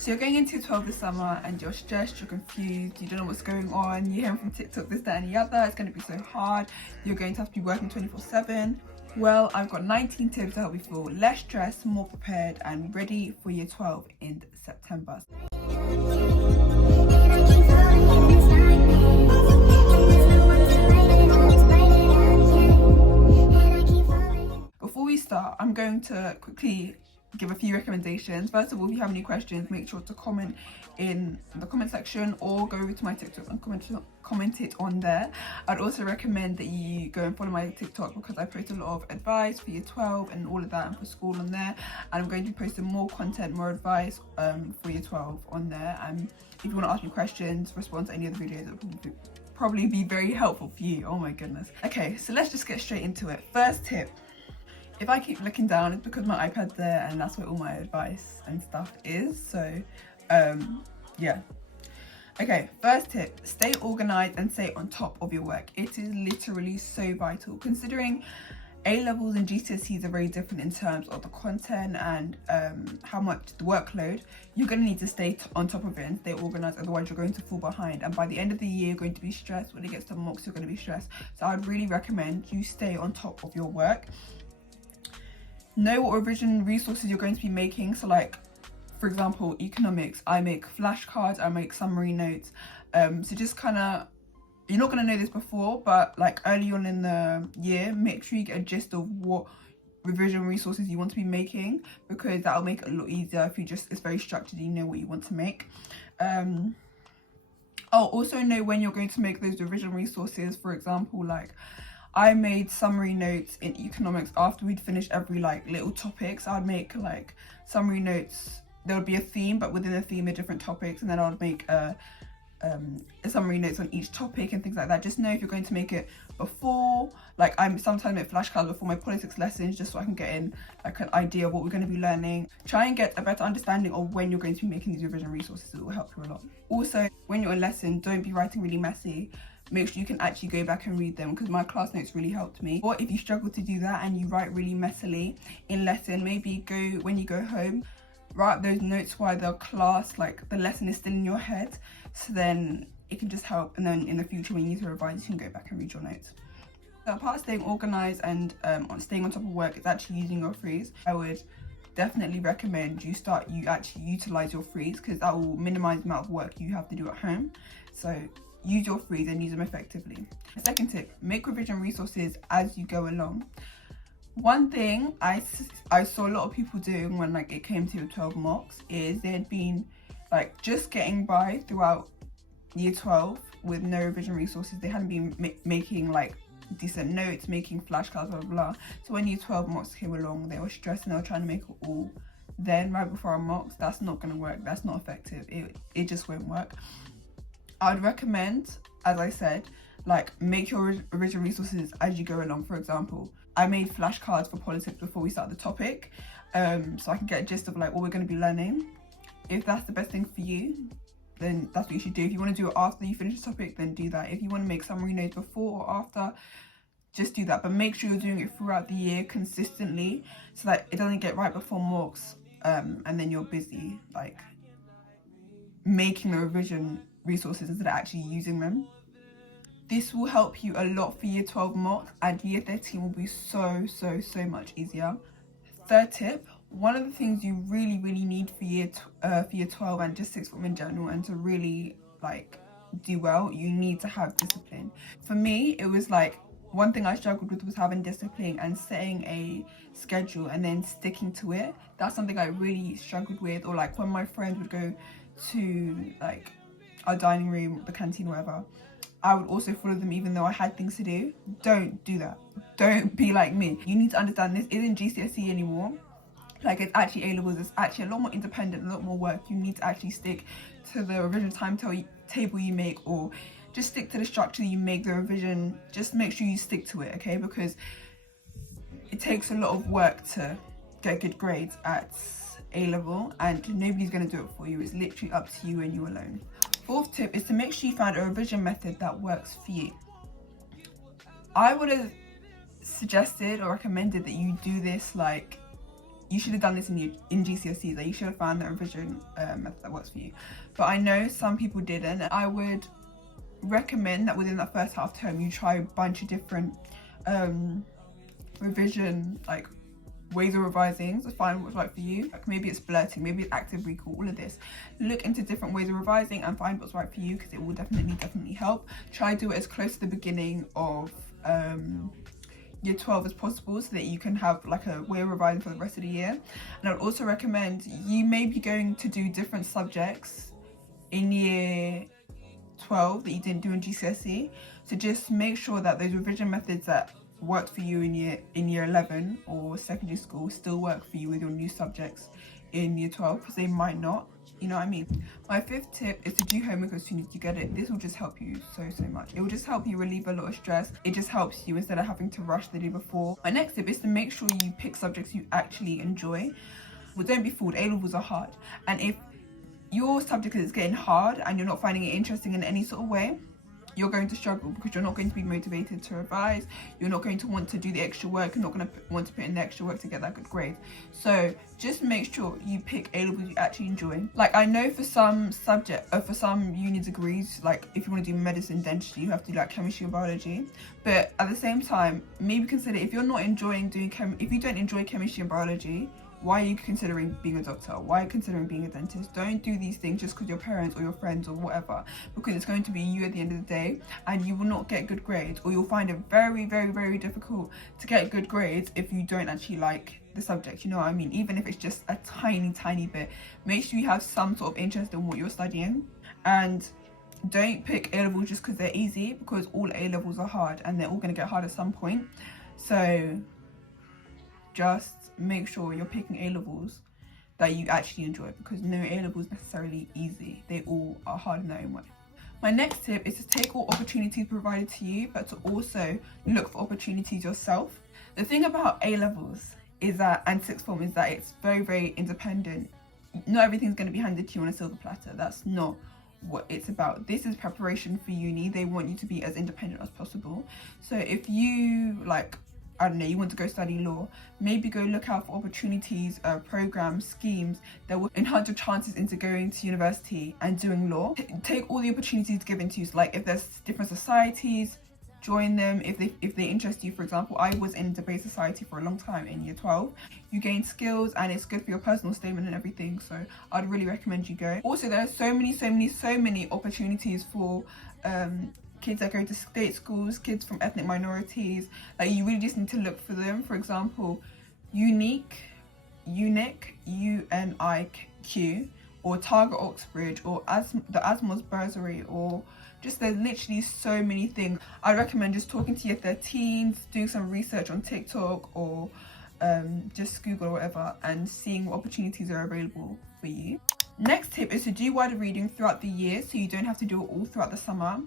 So you're going into 12 this summer and you're stressed, you're confused, you don't know what's going on, you hear from TikTok this, that and the other, it's going to be so hard, you're going to have to be working 24/7. Well, I've got 19 tips to help you feel less stressed, more prepared and ready for year 12 in September. Before we start, I'm going to quickly give a few recommendations. First of all, if you have any questions, make sure to comment in the comment section or go over to my TikTok and comment it on there. I'd also recommend that you go and follow my TikTok because I post a lot of advice for year 12 and all of that and for school on there, and I'm going to be posting more content, more advice for year 12 on there. And if you want to ask me questions, respond to any of the videos, it will probably be very helpful for you. Oh my goodness. Okay, so let's just get straight into it. First tip. If I keep looking down, it's because my iPad's there and that's where all my advice and stuff is. So, yeah. Okay, first tip, stay organized and stay on top of your work. It is literally so vital. Considering A-levels and GCSEs are very different in terms of the content and how much the workload, you're going to need to stay on top of it and stay organized, otherwise you're going to fall behind. And by the end of the year, you're going to be stressed. When it gets to mocks, you're going to be stressed. So I'd really recommend you stay on top of your work. Know what revision resources you're going to be making. So like, for example, economics, I make flashcards, I make summary notes. So just kind of, you're not going to know this before, but like early on in the year, make sure you get a gist of what revision resources you want to be making, because that'll make it a lot easier if it's very structured, you know what you want to make. I'll also know when you're going to make those revision resources. For example, like I made summary notes in economics after we'd finished every like little topics. I'd make like summary notes, there would be a theme, but within the theme are different topics, and then I would make a summary notes on each topic and things like that. Just know if you're going to make it before, like I'm sometimes make flashcards before my politics lessons, just so I can get in like an idea of what we're going to be learning. Try and get a better understanding of when you're going to be making these revision resources. It will help you a lot. Also, when you're in lesson, don't be writing really messy. Make sure you can actually go back and read them, because my class notes really helped me. Or if you struggle to do that and you write really messily in lesson, maybe when you go home, write those notes while the class, like the lesson is still in your head, so then it can just help, and then in the future when you need to revise, you can go back and read your notes. So apart from staying organized and staying on top of work, it's actually using your frees. I would definitely recommend you actually utilize your frees, because that will minimize the amount of work you have to do at home. So use your frees and use them effectively. The second tip, make revision resources as you go along. One thing I saw a lot of people doing when like it came to 12 mocks is they had been like just getting by throughout year 12 with no revision resources. They hadn't been making like decent notes, making flashcards, blah, blah, blah. So when year 12 mocks came along, they were stressed and they were trying to make it all then right before our mocks. That's not going to work. That's not effective. It just won't work. I'd recommend, as I said, like make your revision resources as you go along. For example, I made flashcards for politics before we start the topic, so I can get a gist of like what we're going to be learning. If that's the best thing for you, then that's what you should do. If you want to do it after you finish the topic, then do that. If you want to make summary notes before or after, just do that. But make sure you're doing it throughout the year consistently, so that it doesn't get right before mocks, and then you're busy like making the revision resources instead of actually using them. This will help you a lot for year 12 mocks, and year 13 will be so much easier. Third tip, one of the things you really need for year 12 and just sixth form in general, and to really like do well, you need to have discipline. For me, it was like one thing I struggled with was having discipline and setting a schedule and then sticking to it. That's something I really struggled with. Or like when my friends would go to like our dining room, the canteen, whatever, I would also follow them even though I had things to do. Don't do that. Don't be like me. You need to understand this isn't GCSE anymore. Like it's actually A-levels. It's actually a lot more independent, a lot more work. You need to actually stick to the revision timetable you make, or just stick to the structure you make the revision. Just make sure you stick to it, okay? Because it takes a lot of work to get good grades at A-level, and nobody's going to do it for you. It's literally up to you and you alone. Fourth tip is to make sure you find a revision method that works for you. I would have suggested or recommended that you do this like you should have done this in GCSEs. Like, you should have found a revision method that works for you. But I know some people didn't. I would recommend that within that first half term you try a bunch of different revision like ways of revising to find what's right for you. Like, maybe it's blurting, maybe it's active recall, all of this. Look into different ways of revising and find what's right for you, because it will definitely help. Try to do it as close to the beginning of year 12 as possible, so that you can have like a way of revising for the rest of the year. And I would also recommend, you may be going to do different subjects in year 12 that you didn't do in GCSE, so just make sure that those revision methods that worked for you in year 11 or secondary school still work for you with your new subjects in year 12, because they might not, you know what I mean. My 5th tip is to do homework as soon as you get it. This will just help you so much. It will just help you relieve a lot of stress. It just helps you instead of having to rush the day before. My next tip is to make sure you pick subjects you actually enjoy. Well, don't be fooled, A-levels are hard, and if your subject is getting hard and you're not finding it interesting in any sort of way, you're going to struggle, because you're not going to be motivated to revise, you're not going to want to do the extra work, you're not going to want to put in the extra work to get that good grade. So just make sure you pick A-levels you actually enjoy. Like, I know for some for some uni degrees, like if you want to do medicine, dentistry, you have to do like chemistry or biology, but at the same time, maybe consider, if you're not enjoying doing if you don't enjoy chemistry and biology, why are you considering being a doctor? Why are you considering being a dentist? Don't do these things just because your parents or your friends or whatever, because it's going to be you at the end of the day, and you will not get good grades, or you'll find it very difficult to get good grades if you don't actually like the subject, you know what I mean? Even if it's just a tiny bit, make sure you have some sort of interest in what you're studying. And don't pick A-levels just because they're easy, because all A-levels are hard and they're all going to get hard at some point. So just make sure you're picking A-levels that you actually enjoy, because no A-level is necessarily easy. They all are hard in their own way. My next tip is to take all opportunities provided to you, but to also look for opportunities yourself. The thing about A-levels is that, and sixth form, is that it's very independent. Not everything's going to be handed to you on a silver platter. That's not what it's about. This is preparation for uni. They want you to be as independent as possible. So if you, like, I don't know, you want to go study law, maybe go look out for opportunities, programs, schemes that will enhance your chances into going to university and doing law. Take all the opportunities given to you. So like, if there's different societies, join them if they interest you. For example, I was in debate society for a long time in year 12. You gain skills and it's good for your personal statement and everything, so I'd really recommend you go. Also, there are so many opportunities for kids that go to state schools, kids from ethnic minorities. Like, you really just need to look for them. For example, UNIQ, UNIQ, or Target Oxbridge, or the Asmos Bursary, or just, there's literally so many things. I recommend just talking to your 13s, doing some research on TikTok, or just Google or whatever, and seeing what opportunities are available for you. Next tip is to do wider reading throughout the year, so you don't have to do it all throughout the summer.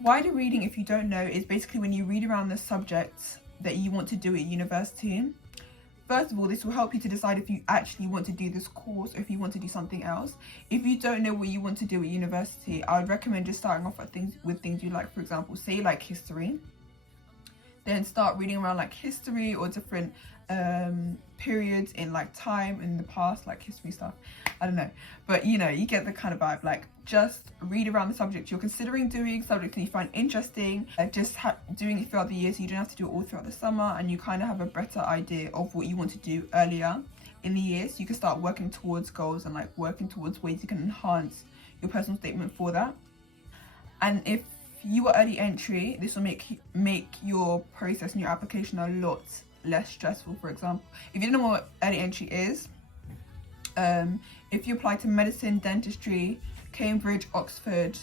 Wider reading, if you don't know, is basically when you read around the subjects that you want to do at university. First of all, this will help you to decide if you actually want to do this course or if you want to do something else. If you don't know what you want to do at university, I would recommend just starting off with things you like. For example, say you like history, then start reading around like history or different periods in like time in the past, like history stuff. I don't know, but you know, you get the kind of vibe. Like, just read around the subject you're considering doing, subjects that you find interesting, just doing it throughout the year, so you don't have to do it all throughout the summer, and you kind of have a better idea of what you want to do earlier in the year, so you can start working towards goals and like working towards ways you can enhance your personal statement for that. And if you are early entry, this will make your process and your application a lot less stressful. For example, if you don't know what early entry is, if you apply to medicine, dentistry, Cambridge, Oxford,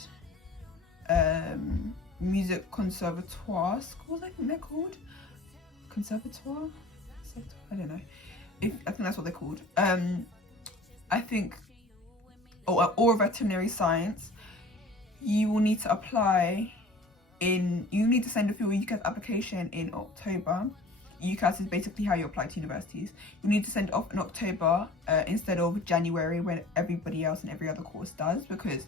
music conservatoire schools, I think they're called. Conservatoire? I don't know. I think that's what they're called. I think, or veterinary science, you will need to apply you need to send off your UCAS application in October. UCAS is basically how you apply to universities. You need to send it off in October instead of January, when everybody else in every other course does, because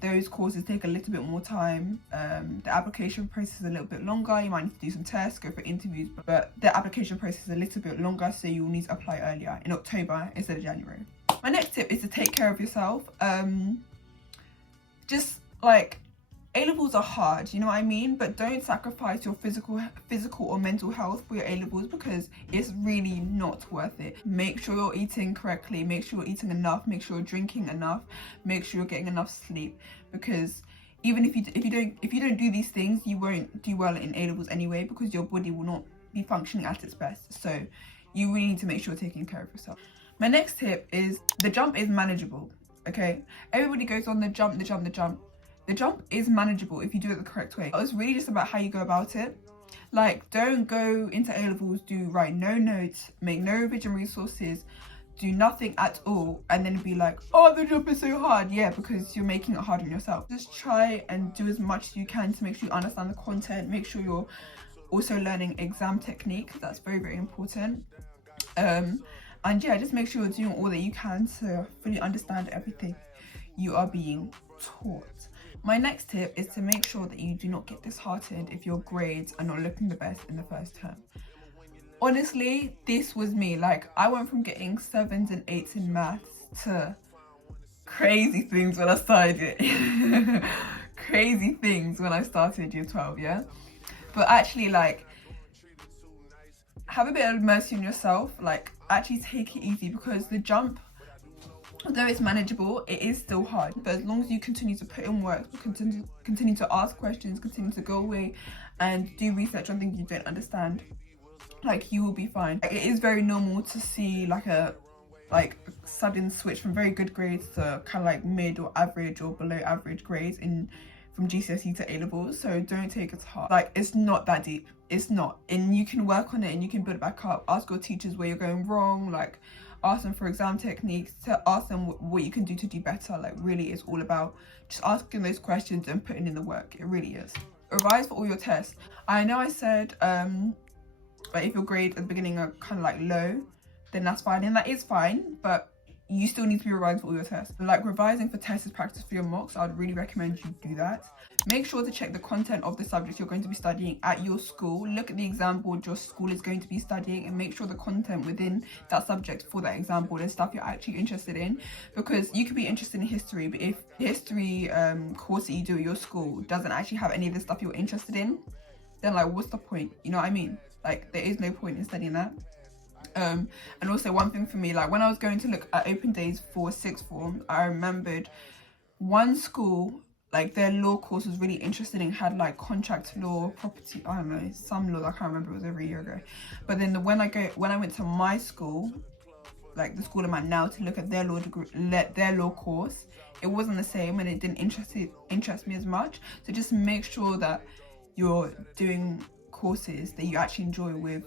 those courses take a little bit more time. The application process is a little bit longer. You might need to do some tests, go for interviews, but the application process is a little bit longer, so you will need to apply earlier in October instead of January. My next tip is to take care of yourself. Just like, A-levels are hard, you know what I mean? But don't sacrifice your physical or mental health for your A-levels, because it's really not worth it. Make sure you're eating correctly, make sure you're eating enough, make sure you're drinking enough, make sure you're getting enough sleep, because even if you don't do these things, you won't do well in A-levels anyway, because your body will not be functioning at its best. So you really need to make sure you're taking care of yourself. My next tip is the jump is manageable, okay? Everybody goes on the jump. The jump is manageable if you do it the correct way. It's really just about how you go about it. Like, don't go into A-levels, write no notes, make no revision resources, do nothing at all, and then be like, oh, the jump is so hard. Yeah, because you're making it hard on yourself. Just try and do as much as you can to make sure you understand the content. Make sure you're also learning exam technique. That's very, very important. And yeah, just make sure you're doing all that you can to fully understand everything you are being taught. My next tip is to make sure that you do not get disheartened if your grades are not looking the best in the first term. Honestly, this was me. Like, I went from getting 7s and 8s in maths to crazy things when I started it. Crazy things when I started year 12, yeah? But actually, like, have a bit of mercy on yourself. Like, actually take it easy, because the jump, although it's manageable, it is still hard. But as long as you continue to put in work, continue to ask questions, continue to go away and do research on things you don't understand, like, you will be fine. It is very normal to see like a sudden switch from very good grades to kind of like mid or average or below average grades from GCSE to A-levels. So don't take it to heart. Like, it's not that deep. It's not. And you can work on it and you can build it back up. Ask your teachers where you're going wrong. Like, ask them for exam techniques, to ask them what you can do to do better. Like, really, it's all about just asking those questions and putting in the work. It really is. Revise for all your tests. I know I said like, if your grades at the beginning are kind of like low, then that's fine, and that is fine, but you still need to be revising for all your tests. Like, revising for tests is practice for your mocks. I would really recommend you do that. Make sure to check the content of the subjects you're going to be studying at your school. Look at the exam board your school is going to be studying, and make sure the content within that subject for that exam board is stuff you're actually interested in. Because you could be interested in history, but if the history course that you do at your school doesn't actually have any of the stuff you're interested in, then like, what's the point? You know what I mean? Like, there is no point in studying that. And also, one thing for me, like, when I was going to look at open days for sixth form, I remembered one school, like, their law course was really interesting and had like contract law, property, I don't know, some law, I can't remember, it was over a year ago. But then when I went to my school, like the school I'm at now, to look at their law degree, their law course, it wasn't the same, and it didn't interest me as much. So just make sure that you're doing courses that you actually enjoy, with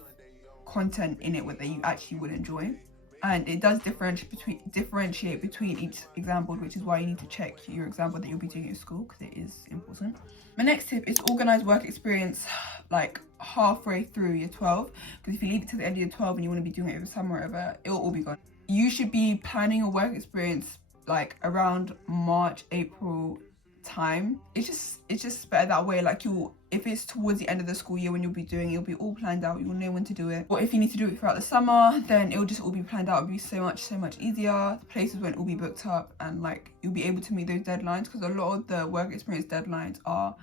content in it that you actually would enjoy. And it does differentiate between each exam board, which is why you need to check your exam board that you'll be doing at school, because it is important. My next tip is organize work experience like halfway through year 12, because if you leave it to the end of year 12 and you want to be doing it over summer or whatever, it will all be gone. You should be planning your work experience like around March, April time. It's just better that way. Like, if it's towards the end of the school year when you'll be doing it, it'll be all planned out, you'll know when to do it. Or if you need to do it throughout the summer, then it'll just all be planned out. It'll be so much easier. The places won't all be booked up, and like, you'll be able to meet those deadlines, because a lot of the work experience deadlines are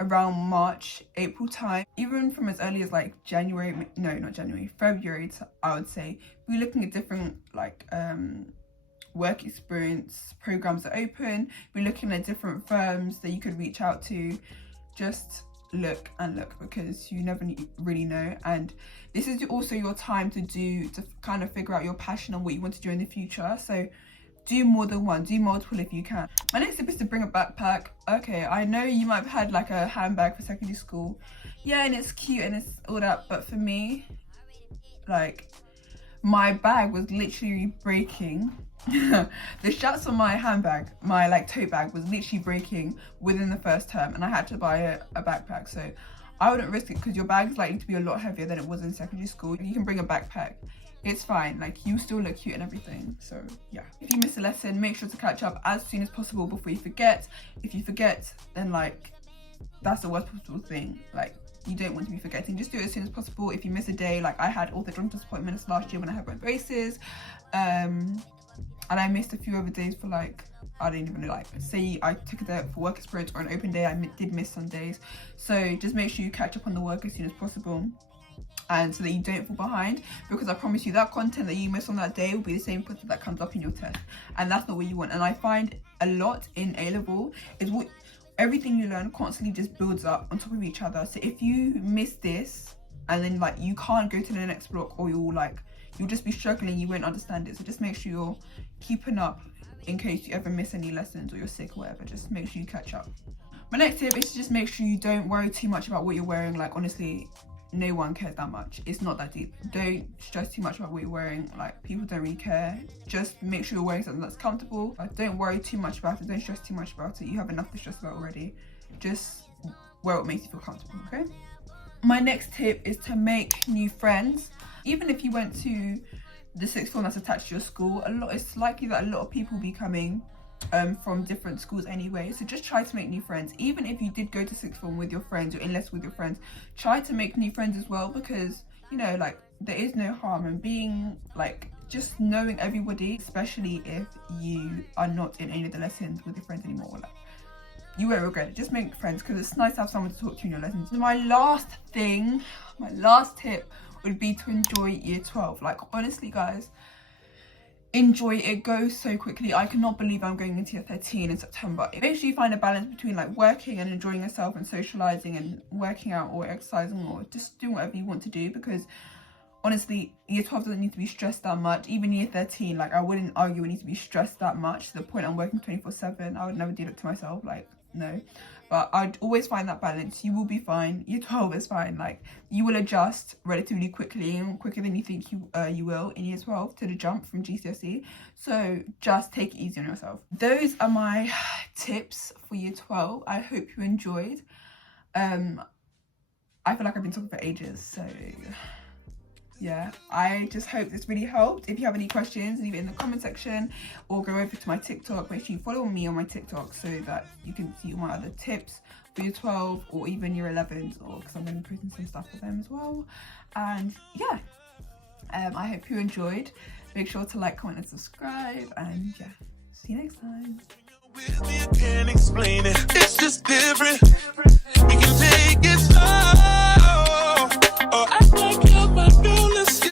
around March, April time. Even from as early as like February, I would say, we're looking at different like work experience programs that open. We're looking at different firms that you could reach out to. Just look, because you never really know. And this is also your time to kind of figure out your passion and what you want to do in the future. So do more than one, do multiple if you can. My next tip is to bring a backpack. Okay, I know you might have had like a handbag for secondary school, yeah, and it's cute and it's all that, but for me, like, my bag was literally breaking. The straps on my handbag, my like tote bag, was literally breaking within the first term, and I had to buy a backpack. So I wouldn't risk it, because your bag is likely to be a lot heavier than it was in secondary school. You can bring a backpack it's fine. Like, you still look cute and everything. So yeah, if you miss a lesson, make sure to catch up as soon as possible before you forget. If you forget, then like, that's the worst possible thing. Like, you don't want to be forgetting. Just do it as soon as possible. If you miss a day, like I had orthodontist appointments last year when I had my braces, and I missed a few other days for like, I didn't even know, like, say I took a day out for work experience or an open day, I did miss some days. So just make sure you catch up on the work as soon as possible, and so that you don't fall behind, because I promise you that content that you miss on that day will be the same content that comes up in your test, and that's not what you want. And I find a lot in A-level is what everything you learn constantly just builds up on top of each other. So if you miss this and then like you can't go to the next block, or you'll just be struggling, you won't understand it. So just make sure you're keeping up in case you ever miss any lessons or you're sick or whatever. Just make sure you catch up. My next tip is to just make sure you don't worry too much about what you're wearing. Like, honestly, no one cares that much. It's not that deep. Don't stress too much about what you're wearing. Like, people don't really care. Just make sure you're wearing something that's comfortable. Like, don't worry too much about it. Don't stress too much about it. You have enough to stress about already. Just wear what makes you feel comfortable, okay? My next tip is to make new friends. Even if you went to the sixth form that's attached to your school, it's likely that a lot of people will be coming from different schools anyway. So just try to make new friends. Even if you did go to sixth form with your friends or in less with your friends, try to make new friends as well, because, you know, like, there is no harm in being like, just knowing everybody, especially if you are not in any of the lessons with your friends anymore. Like, you won't regret it. Just make friends, because it's nice to have someone to talk to in your lessons. My last tip would be to enjoy year 12. Like, honestly guys, enjoy it. It goes so quickly. I cannot believe I'm going into year 13 in September. Make sure you find a balance between like working and enjoying yourself and socializing and working out or exercising or just doing whatever you want to do, because honestly, year 12 doesn't need to be stressed that much. Even year 13, like, I wouldn't argue we need to be stressed that much to the point I'm working 24/7. I would never do it to myself, like, no. But I'd always find that balance. You will be fine. Year 12 is fine. Like, you will adjust relatively quickly, and quicker than you think you will in year 12 to the jump from GCSE. So just take it easy on yourself. Those are my tips for year 12. I hope you enjoyed. I feel like I've been talking for ages, so yeah, I just hope this really helped. If you have any questions, leave it in the comment section or go over to my TikTok. Make sure you follow me on my TikTok so that you can see all my other tips for year 12 or even year 11s, or because I'm going to be posting some stuff for them as well. And yeah, I hope you enjoyed. Make sure to like, comment and subscribe, and yeah, see you next time. Can't explain it. It's just different.